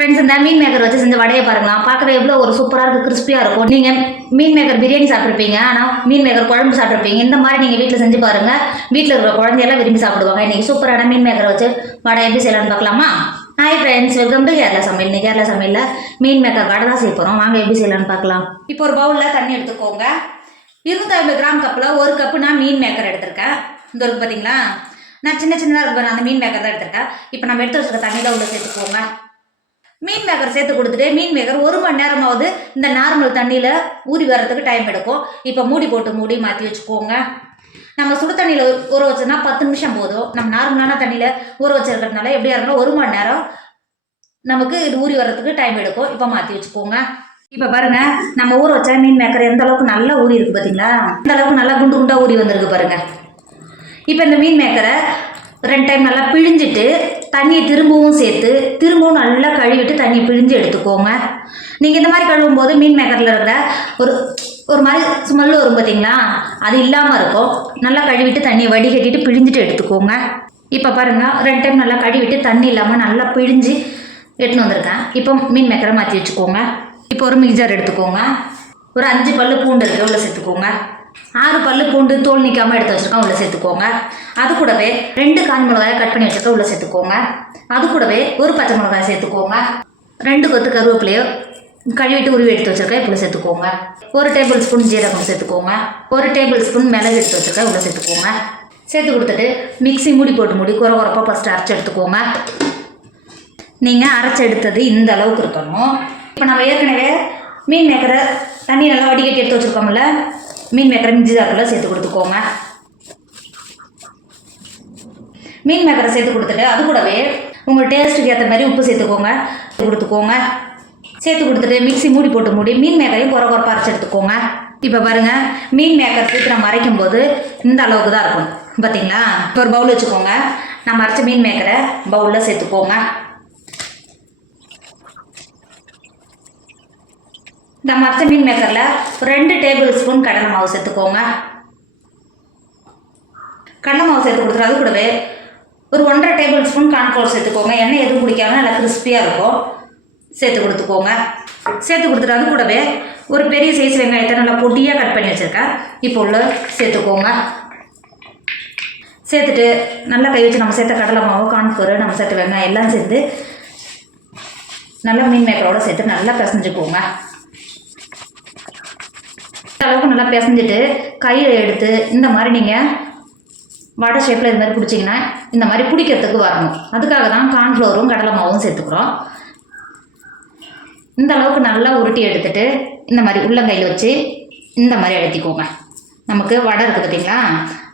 Friends இந்த மீன் maker வச்சு செஞ்ச வடையை பாருங்களா பார்க்கவே எவ்வளோ ஒரு சூப்பராக இருக்குது கிறிஸ்பியாக இருக்கும். நீங்கள் மீன் மேக்கர் பிரியாணி சாப்பிட்ருப்பீங்க ஆனால் மீன் மேக்கர் குழம்பு சாப்பிட்ருப்பீங்க இந்த மாதிரி நீங்கள் வீட்டில் செஞ்சு பாருங்கள் வீட்டில் இருக்கிற குழந்தையெல்லாம் விரும்பி சாப்பிடுவாங்க. இன்றைக்கி சூப்பரான மீன் மேக்கரை வச்சு வடை எப்படி செய்யலாம்னு பார்க்கலாமா? Hi friends welcome to Kerala சமையல். இன்னைக்கு கேரளா சமையலில் மீன் மேக்கர் வடை தான் செய்ய போகிறோம் வாங்க எப்படி செய்யலாம்னு பார்க்கலாம். இப்போ ஒரு பவுலில் தண்ணி எடுத்துக்கோங்க. இருநூத்தி கிராம் கப்பில் ஒரு கப்பு நான் மீன் மேக்கர் எடுத்திருக்கேன். இந்த இருக்கு பார்த்தீங்களா நான் சின்ன சின்னதாக இருக்கு அந்த மீன் மேக்கர் தான் எடுத்திருக்கேன். இப்போ நம்ம எடுத்து வச்சுருக்க தண்ணியில் உள்ள சேர்த்துக்கோங்க. மீன் மேக்கர் சேர்த்து கொடுத்துட்டு மீன் மேக்கர் ஒரு மணி நேரமாவது இந்த நார்மல் தண்ணியில் ஊறி வர்றதுக்கு டைம் எடுக்கும். இப்போ மூடி போட்டு மூடி மாற்றி வச்சுக்கோங்க. நம்ம சுடு தண்ணியில் ஊற வச்சோம்னா பத்து நிமிஷம் போதும். நம்ம நார்மலான தண்ணியில் ஊற வச்சிருக்கிறதுனால எப்படியா இருந்தாலும் ஒரு மணி நேரம் நமக்கு இது ஊறி வர்றதுக்கு டைம் எடுக்கும். இப்போ மாற்றி வச்சுக்கோங்க. இப்போ பாருங்க நம்ம ஊற வச்ச மீன் மேக்கர் எந்த அளவுக்கு நல்லா ஊறி இருக்கு பார்த்தீங்களா இந்த அளவுக்கு நல்லா குண்டு குண்டாக ஊறி வந்திருக்கு பாருங்க. இப்போ இந்த மீன் மேக்கரை ரெண்டு டைம் நல்லா பிழிஞ்சிட்டு தண்ணியை திரும்பவும் சேர்த்து திரும்பவும் நல்லா கழுவிட்டு தண்ணி பிழிஞ்சு எடுத்துக்கோங்க. நீங்கள் இந்த மாதிரி கழுவும் போது மீன் மேக்கரில் இருக்கிற ஒரு ஒரு மாதிரி ஸ்மெல் வரும் பார்த்தீங்களா அது இல்லாமல் இருக்கும். நல்லா கழுவிட்டு தண்ணியை வடிகட்டிட்டு பிழிஞ்சிட்டு எடுத்துக்கோங்க. இப்போ பாருங்கள் ரெண்டு டைம் நல்லா கழுவிட்டு தண்ணி இல்லாமல் நல்லா பிழிஞ்சு எடுத்துன்னு வந்திருக்கேன். இப்போ மீன் மேக்கரை மாற்றி வச்சுக்கோங்க. இப்போ ஒரு மிக்சர் எடுத்துக்கோங்க. ஒரு அஞ்சு பல்லு பூண்டு இருக்கு உள்ள சேர்த்துக்கோங்க. ஆறு பல்லு பூண்டு தோல் நிற்காமல் எடுத்து வச்சுருக்கோம் உள்ளே சேர்த்துக்கோங்க. அது கூடவே ரெண்டு காஞ்சி மிளகாயை கட் பண்ணி வச்சுருக்க உள்ளே சேர்த்துக்கோங்க. அது கூடவே ஒரு பச்சை மிளகாய் சேர்த்துக்கோங்க. ரெண்டு கொத்து கருவேப்பிலையோ கழுவிட்டு உருவி எடுத்து வச்சுருக்க உள்ள சேர்த்துக்கோங்க. ஒரு டேபிள் ஸ்பூன் ஜீரகம் சேர்த்துக்கோங்க. ஒரு டேபிள் ஸ்பூன் மிளகு எடுத்து வச்சிருக்கேன் உள்ளே சேர்த்துக்கோங்க. சேர்த்து கொடுத்துட்டு மிக்சி மூடி போட்டு மூடி குறை குறப்பாக ஃபஸ்ட்டு அரைச்சி எடுத்துக்கோங்க. நீங்கள் அரைச்சி எடுத்தது இந்த அளவுக்கு இருக்கணும். இப்போ நம்ம ஏற்கனவே மீன் மேக்கரை தண்ணி நல்லா வடிகட்டி எடுத்து வச்சுருக்கோம்ல மீன் மேக்கரை மிஞ்சி ஜாரில் சேர்த்து கொடுத்துக்கோங்க. மீன் மேக்கரை சேர்த்து கொடுத்துட்டு அது கூடவே உங்கள் டேஸ்ட்டுக்கு ஏற்ற மாதிரி உப்பு சேர்த்துக்கோங்க. கொடுத்துக்கோங்க. சேர்த்து கொடுத்துட்டு மிக்சி மூடி போட்டு மூடி மீன் மேக்கரையும் குறை குறைப்பாக அரைச்சி எடுத்துக்கோங்க. இப்போ பாருங்கள் மீன் மேக்கர் சேர்த்து நம்ம அரைக்கும் போது இந்த அளவுக்கு தான் இருக்கும். பார்த்தீங்களா இப்போ ஒரு பவுல் வச்சுக்கோங்க. நம்ம அரைச்ச மீன் மேக்கரை பவுலில் சேர்த்துக்கோங்க. இந்த அரைச்ச மீன் மேக்கரில் ரெண்டு டேபிள் ஸ்பூன் கடலை மாவு சேர்த்துக்கோங்க. கடலை மாவு சேர்த்து கொடுத்துரு அது கூடவே ஒரு ஒன்றரை டேபிள் ஸ்பூன் கான்ஃப்ளவர் சேர்த்துக்கோங்க. எண்ணெய் எதுவும் குடிக்காம நல்லா கிறிஸ்பியாக இருக்கும். சேர்த்து கொடுத்துக்கோங்க. சேர்த்து கொடுத்துட்டு அது கூடவே ஒரு பெரிய சைஸ் வெங்காயத்தை நல்லா பொடியாக கட் பண்ணி வச்சுருக்கேன். இப்போ உள்ள சேர்த்துக்கோங்க. சேர்த்துட்டு நல்லா கை வச்சு நம்ம சேர்த்த கடலை மாவு கான்ஃப்ளவர் நம்ம சேர்த்த வெங்காயம் எல்லாம் சேர்த்து நல்லா மீன் மேக்கரோட சேர்த்து நல்லா பிசைஞ்சுக்கோங்க. அளவுக்கு நல்லா பிசைஞ்சிட்டு கையில் எடுத்து இந்த மாதிரி நீங்கள் வடை ஷேப்பில் இது மாதிரி பிடிச்சிங்கன்னா இந்த மாதிரி பிடிக்கிறதுக்கு வரணும். அதுக்காக தான் கார்ன்ஃப்ளவரும் கடலை மாவும் சேர்த்துக்கிறோம். இந்த அளவுக்கு நல்லா உருட்டி எடுத்துட்டு இந்த மாதிரி உள்ளங்கையில் வச்சு இந்த மாதிரி அழுத்திக்கோங்க. நமக்கு வடை இருக்குது பார்த்தீங்களா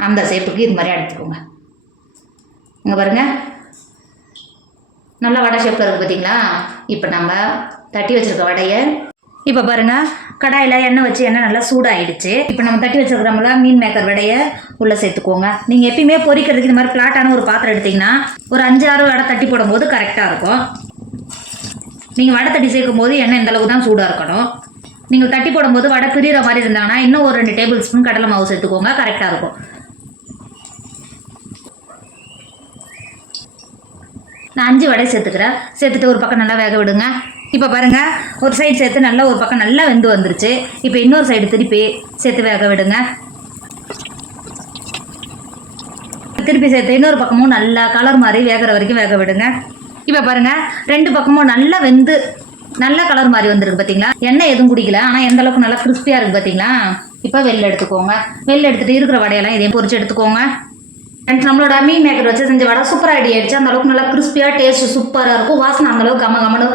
அந்த ஷேப்புக்கு இது மாதிரி அழுத்திக்கோங்க. இங்கே பாருங்கள் நல்லா வடை ஷேப்பில் இருக்குது பார்த்தீங்களா இப்போ நம்ம தட்டி வச்சுருக்க வடையை இப்போ பாருங்கள் கடாயில் எண்ணெய் வச்சு எண்ணெய் நல்லா சூடாகிடுச்சு இப்போ நம்ம தட்டி வச்சுருக்கிறோம்ல மீன் மேக்கர் வடையை உள்ளே சேர்த்துக்கோங்க. நீங்கள் எப்பயுமே பொரிக்கிறதுக்கு இந்த மாதிரி ஃப்ளாட்டான ஒரு பாத்திரம் எடுத்தீங்கன்னா ஒரு அஞ்சு ஆறு வடை தட்டி போடும்போது கரெக்டாக இருக்கும். நீங்கள் வடை தட்டி சேர்க்கும் போது எண்ணெய் இந்தளவுக்கு தான் சூடாக இருக்கணும். நீங்கள் தட்டி போடும்போது வடை பிரிகிற மாதிரி இருந்தாங்கன்னா இன்னும் ஒரு ரெண்டு டேபிள் ஸ்பூன் கடலை மாவு சேர்த்துக்கோங்க கரெக்டாக இருக்கும். நான் அஞ்சு வடை சேர்த்துக்கிறேன். சேர்த்துட்டு ஒரு பக்கம் நல்லா வேக விடுங்க. இப்போ பாருங்கள் ஒரு சைடு சேர்த்து நல்லா ஒரு பக்கம் நல்லா வெந்து வந்துருச்சு. இப்போ இன்னொரு சைடு திருப்பி சேர்த்து வேக விடுங்க. திருப்பி சேர்த்து இன்னொரு பக்கமும் நல்லா கலர் மாதிரி வேகிற வரைக்கும் வேக விடுங்க. இப்போ பாருங்கள் ரெண்டு பக்கமும் நல்லா வெந்து நல்ல கலர் மாதிரி வந்திருக்கு பார்த்தீங்களா எண்ணெய் எதுவும் குடிக்கல ஆனால் எந்த அளவுக்கு நல்லா கிறிஸ்பியாக இருக்குது பார்த்தீங்களா இப்போ வெளில எடுத்துக்கோங்க. வெளில எடுத்துகிட்டு இருக்கிற வடையெல்லாம் இதையும் பொரிச்சு எடுத்துக்கோங்க. ஃப்ரெண்ட்ஸ் நம்மளோட மீன் மேக்கர் வச்சு செஞ்ச வடை சூப்பராக ரெடி ஆயிடுச்சு. அந்த அளவுக்கு நல்லா கிறிஸ்பியாக டேஸ்ட் சூப்பராக இருக்கும். வாசனை அந்த அளவுக்கு கம்ம கம்மனு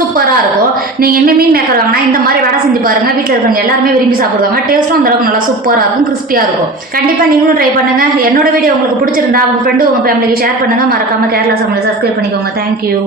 சூப்பராக இருக்கும். நீங்கள் என்ன மீன் மேக்கர் வாங்கினா இந்த மாதிரி வடை செஞ்சு பாருங்கள் வீட்டில் இருக்கவங்க எல்லாருமே விரும்பி சாப்பிடுவாங்க. டேஸ்ட்டும் அந்த அளவுக்கு நல்லா சூப்பராக இருக்கும் கிறிஸ்பியாக இருக்கும். கண்டிப்பாக நீங்களும் ட்ரை பண்ணுங்கள் என்னோட வீடியோ உங்களுக்கு பிடிச்சிருந்தா உங்கள் ஃப்ரெண்டு உங்கள் ஃபேமிலிக்கு ஷேர் பண்ணுங்கள் மறக்காமல் கேரளா சமையல் சப்ஸ்கிரைப் பண்ணிக்கோங்க. தேங்க்யூ